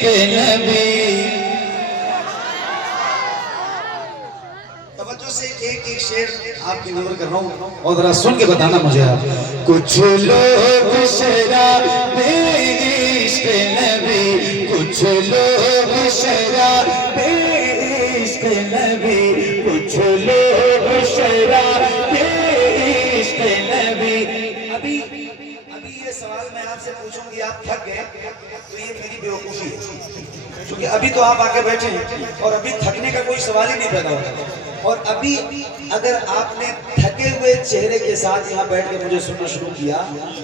عشق نبی. توجہ سے ایک ایک شعر آپ کی نظر کر رہا ہوں اور ذرا سن کے بتانا مجھے آپ. کچھ لوگ شراب عشق نبی، کچھ لوگ شراب عشق نبی، کچھ لوگ شراب عشق نبی. ابھی یہ سوال میں آپ سے پوچھوں گی، آپ تھک گئے تو یہ میری بیوقوفی ہے، کیونکہ ابھی تو آپ آ کے بیٹھے ہیں اور ابھی تھکنے کا کوئی سوال ہی نہیں پیدا ہوتا. اور ابھی اگر آپ نے تھکے ہوئے چہرے کے ساتھ یہاں بیٹھ کے مجھے سننا شروع کیا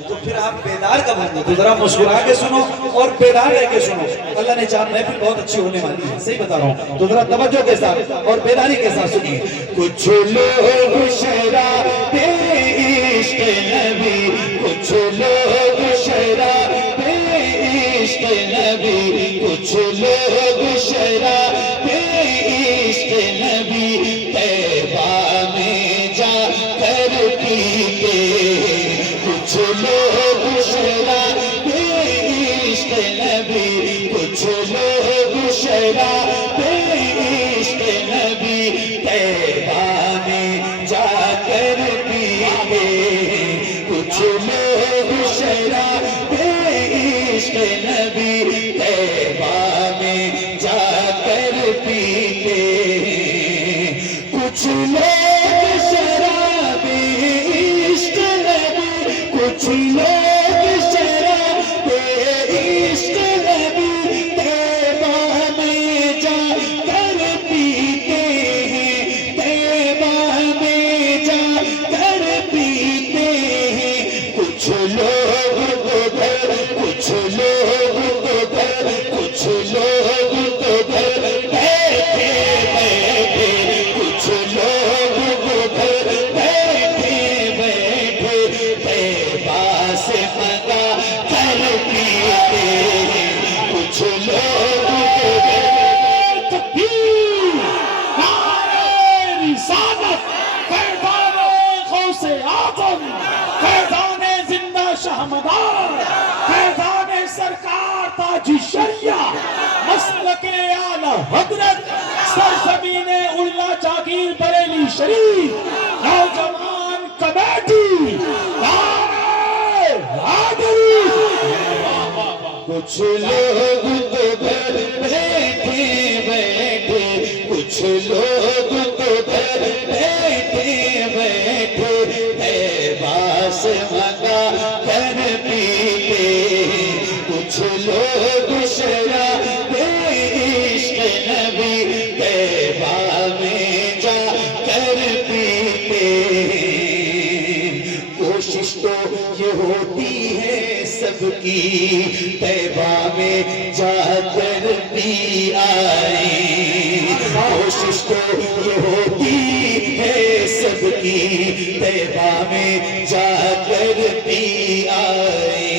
تو پھر آپ بیدار کب ہوں گے؟ تو ذرا مسکرا کے سنو اور بیدار رہ کے سنو. اللہ نے چاہا محفل بہت اچھی ہونے والی ہے، صحیح بتا رہا ہوں. تو ذرا توجہ کے ساتھ اور بیداری کے ساتھ سنیے. کچھ لوگ شراب عشق نبی، کچھ لوگ شراب عشق نبی، کچھ لوگ شراب عشق نبی طیبہ میں جا کر پیتے. کچھ لوگ شراب عشق نبی، کچھ لوگ شراب عشق نبی طیبہ میں جا کر پیتے. کچھ لوگ شراب عشق نبی طیبہ میں جا کر پیتے. کچھ لوگ شراب عشق نبی، کچھ لوگ شراب عشق نبی طیبہ میں جا کر پیتے ہیں. طیبہ میں جا کر پیتے ہیں. کچھ لوگ ادھر، کچھ لوگ ادھر، کچھ لوگ ادھر بیٹھے بیٹھے، کچھ لوگ ادھر بیٹھے بیٹھے طیبہ سے منگا کر پیتے ہیں. کچھ لوگ تکبیر، نعرہ رسالت، فیضان غوث اعظم، فیضان زندہ شہمدار، فیضان سرکار تاج شریعہ، مسلک اعلی حضرت، سرزمین اللہ جاگیر بریلی شریف، نوجوان کمیٹی، نعرہ حیدری. کچھ لوگ ادھر بیٹھے بیٹھے، کچھ لوگ ادھر بیٹھے بیٹھے طیبہ سے منگا کر پیتے. کچھ لوگ شراب عشق نبی طیبہ میں جا کر پیتے. کوشش تو یہ ہوتی ہے سب کی طیبہ میں جا کر پی آئے. کوشش تو یہ ہوتی ہے سب کی طیبہ میں جا کر پی آئے.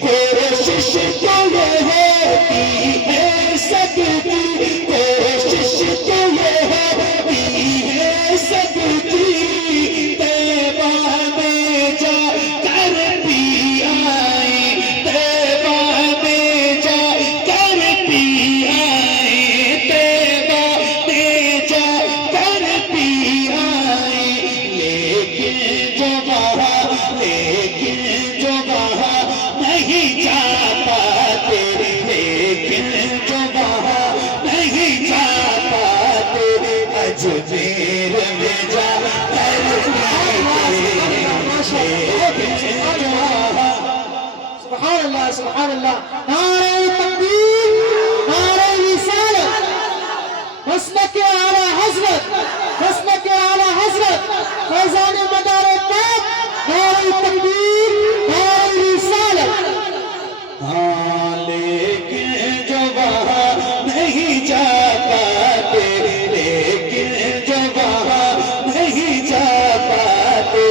کوشش تو یہ ہوتی ہے سب کی، کوشش تو یہ ہوتی ہے سب کی طیبہ میں جا کر پی آئے. طیبہ میں جا کر پی آئے. طیبہ میں جا کر پی آئے. لیکن جو وہاں نہیں جا پاتے، لیکن جو وہاں نہیں جا پاتے اجمیر میں جا کر سبحان اللہ، سبحان اللہ. نعرہ تکبیر، نعرہ رسالت، مسلک اعلی حضرت، مسلک اعلی حضرت، فیضان مدار پاک، نعرہ تکبیر، نعرہ رسالت. ہاں لیکن جو وہاں نہیں جا پاتے، لیکن جو وہاں نہیں جا پاتے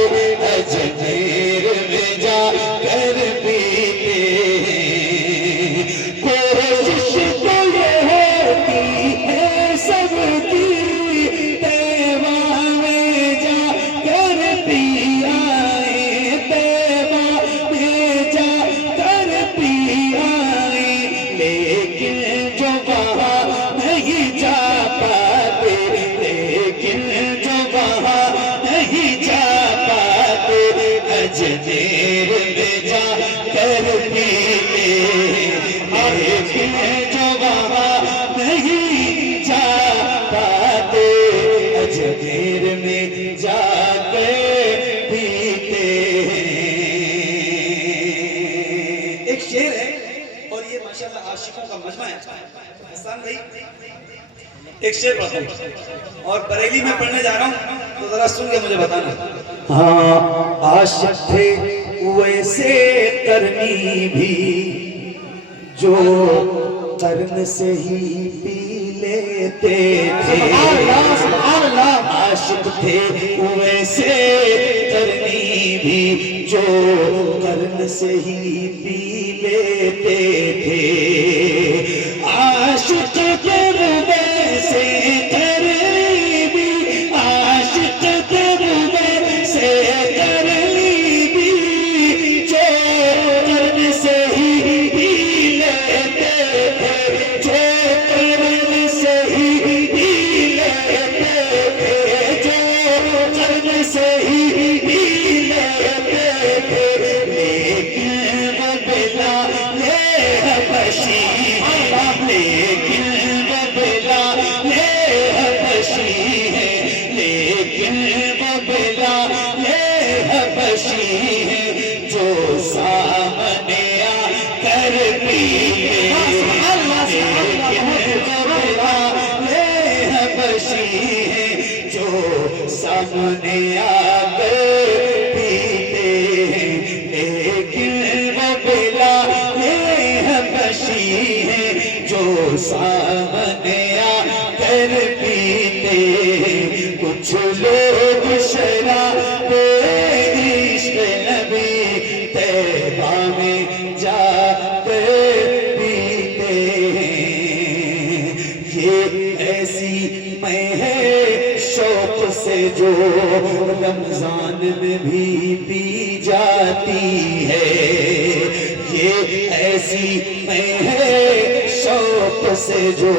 اجمیر میں جا کر پیتے. کوشش تو یہ ہوتی ہے سب کی طیبہ میں جا کر پی آئے. طیبہ پیتے لیکن جو وہاں نہیں جا پاتے اجمیر میں جا کے پیتے ایک شعر ہے اور یہ ماشاءاللہ عاشقوں کا مجمع ہے حسان بھائی ایک شعر پڑھتا ہوں اور بریلی میں پڑھنے جا رہا ہوں تو ذرا سن کے مجھے بتانا ہاں عاشق تھے ویسے کرنی بھی جو قرن سے ہی پی لیتے تھے سبحان اللہ عاشق تھے ویسے کرنی بھی جو قرن سے ہی پی لیتے تھے عاشق تھے ویسے کرنی بھی عاشق تھے ویسے کرنی بھی جو قرن سے ہی پی لیتے تھے جو قرن سے ہی پی لیتے تھے جو قرن سے ہی پی لیتے تھے لیکن وہ بلال حبشی لیکن وہ بلال حبشی ہے لیکن وہ بلال حبشی ہے جو سامنے آ کر پیے حبشی ہے جو سامنے آ کر پیتے لیکن وہ بلال حبشی ہے جو سامنے آ کر پیتے کچھ لوگ شراب عشق نبی طیبہ میں جا کر پیتے یہ ایسی میں ہے شوق سے جو رمضان میں بھی پی جاتی ہے یہ ایسی میں ہے شوق سے جو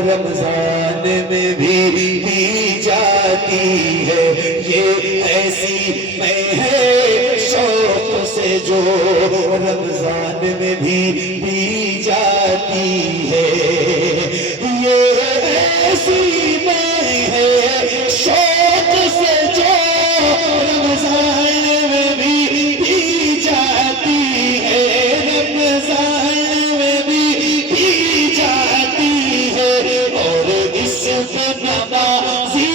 رمضان میں بھی پی جاتی ہے یہ ایسی میں ہے شوق سے جو رمضان میں بھی پی جاتی ہے یہ ایسی میں ہے شوق سے جو رمضان میں بھی پی جاتی ہے رمضان میں بھی پی جاتی ہے اور اس کو نمازی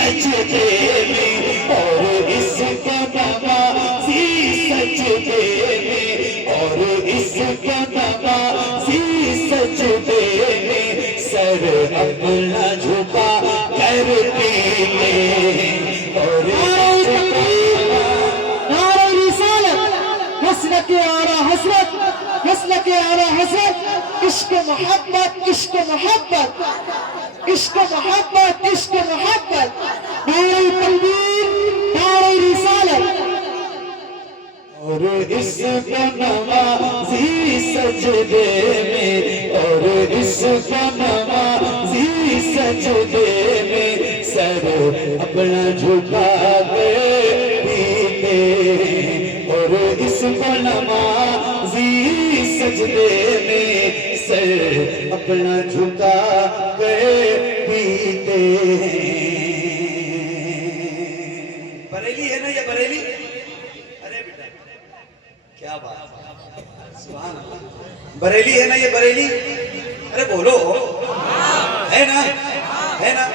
سجدے میں اور اس کو نمازی سجدے میں اور اس کو نمازی سجدے میں سر اپنا جھکا کر پیتے اور نعرہ رسالت مسلک اعلیٰ حضرت مسلک اعلیٰ حضرت عشق محبت عشق محبت عشق محبت عشق محبت نعرہ تکبیر نعرہ رسالت اور اس کو نمازی سجدے میں اور اس کو نمازی سجدے میں سر اپنا جھکا کے پیتے اور اس کو نمازی سجدے میں سر اپنا جھکا کے پیتے بریلی ہے نا یہ بریلی ارے بیٹا کیا بات سبحان اللہ بریلی ہے نا یہ بریلی ارے بولو ہے نا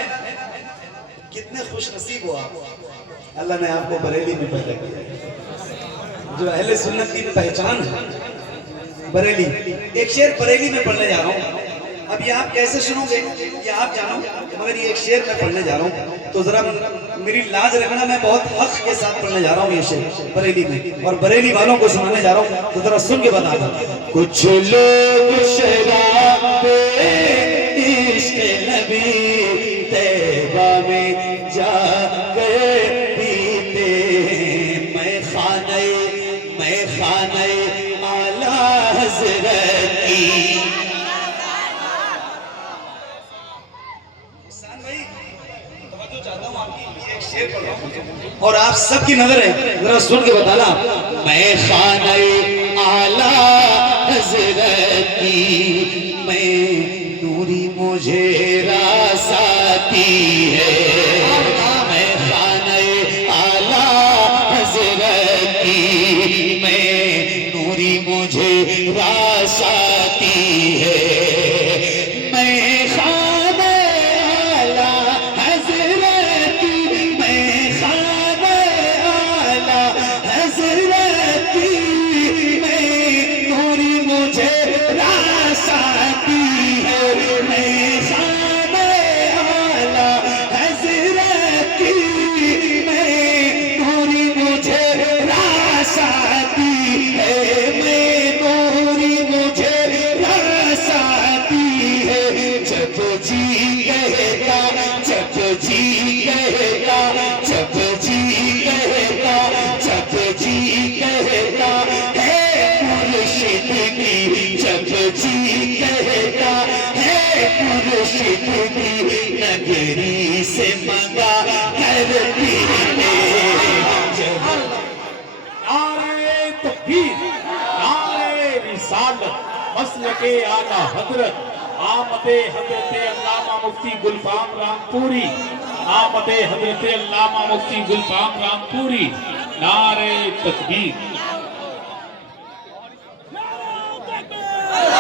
کتنے خوش نصیب ہو آپ اللہ نے آپ کو بریلی میں پیدا کیا جو اہل سنت کی پہچان ہے بریلی ایک شعر بریلی میں پڑھنے جا رہا ہوں اب یہ آپ کیسے سنو گے یہ آپ جانو مگر یہ ایک شعر میں پڑھنے جا رہا ہوں تو ذرا میری لاج رکھنا میں بہت حق کے ساتھ پڑھنے جا رہا ہوں یہ شعر بریلی میں اور بریلی والوں کو سنانے جا رہا ہوں تو ذرا سن کے بتا دو کچھ لوگ شراب عشق نبی طیبہ میں جا کر پیتے میں خانہ اعلیٰ حضرت کی اور آپ سب کی نظر ہے ذرا سن کے بتانا میں خانہ اعلیٰ حضرت کی میں نوری مجھے راس آتی ہے میں خانہ اعلیٰ حضرت کی میں نوری مجھے راس آتی ہے میں خانہ اعلیٰ حضرت کی میں خانہ اعلیٰ حضرت کی میں نوری مجھے راس آتی ہے میں خانہ اعلیٰ حضرت کی میں نوری مجھے راس آتی ہے میں نوری مجھے راس آتی ہے جب جی کہتا جب جی کہتا جب جی کہتا جب جی کہتا ہے مرشد کی جب جی کہتا ہے مرشد کی نگری سے منگا کرتی ہے جب نعرہ تکبیر، نعرہ رسالت، مسلک اعلیٰ حضرت، آمد حضرت علامہ مفتی گلفام رام پوری، آمد حضرت علامہ مفتی گلفام رام پوری، نعرہ تکبیر۔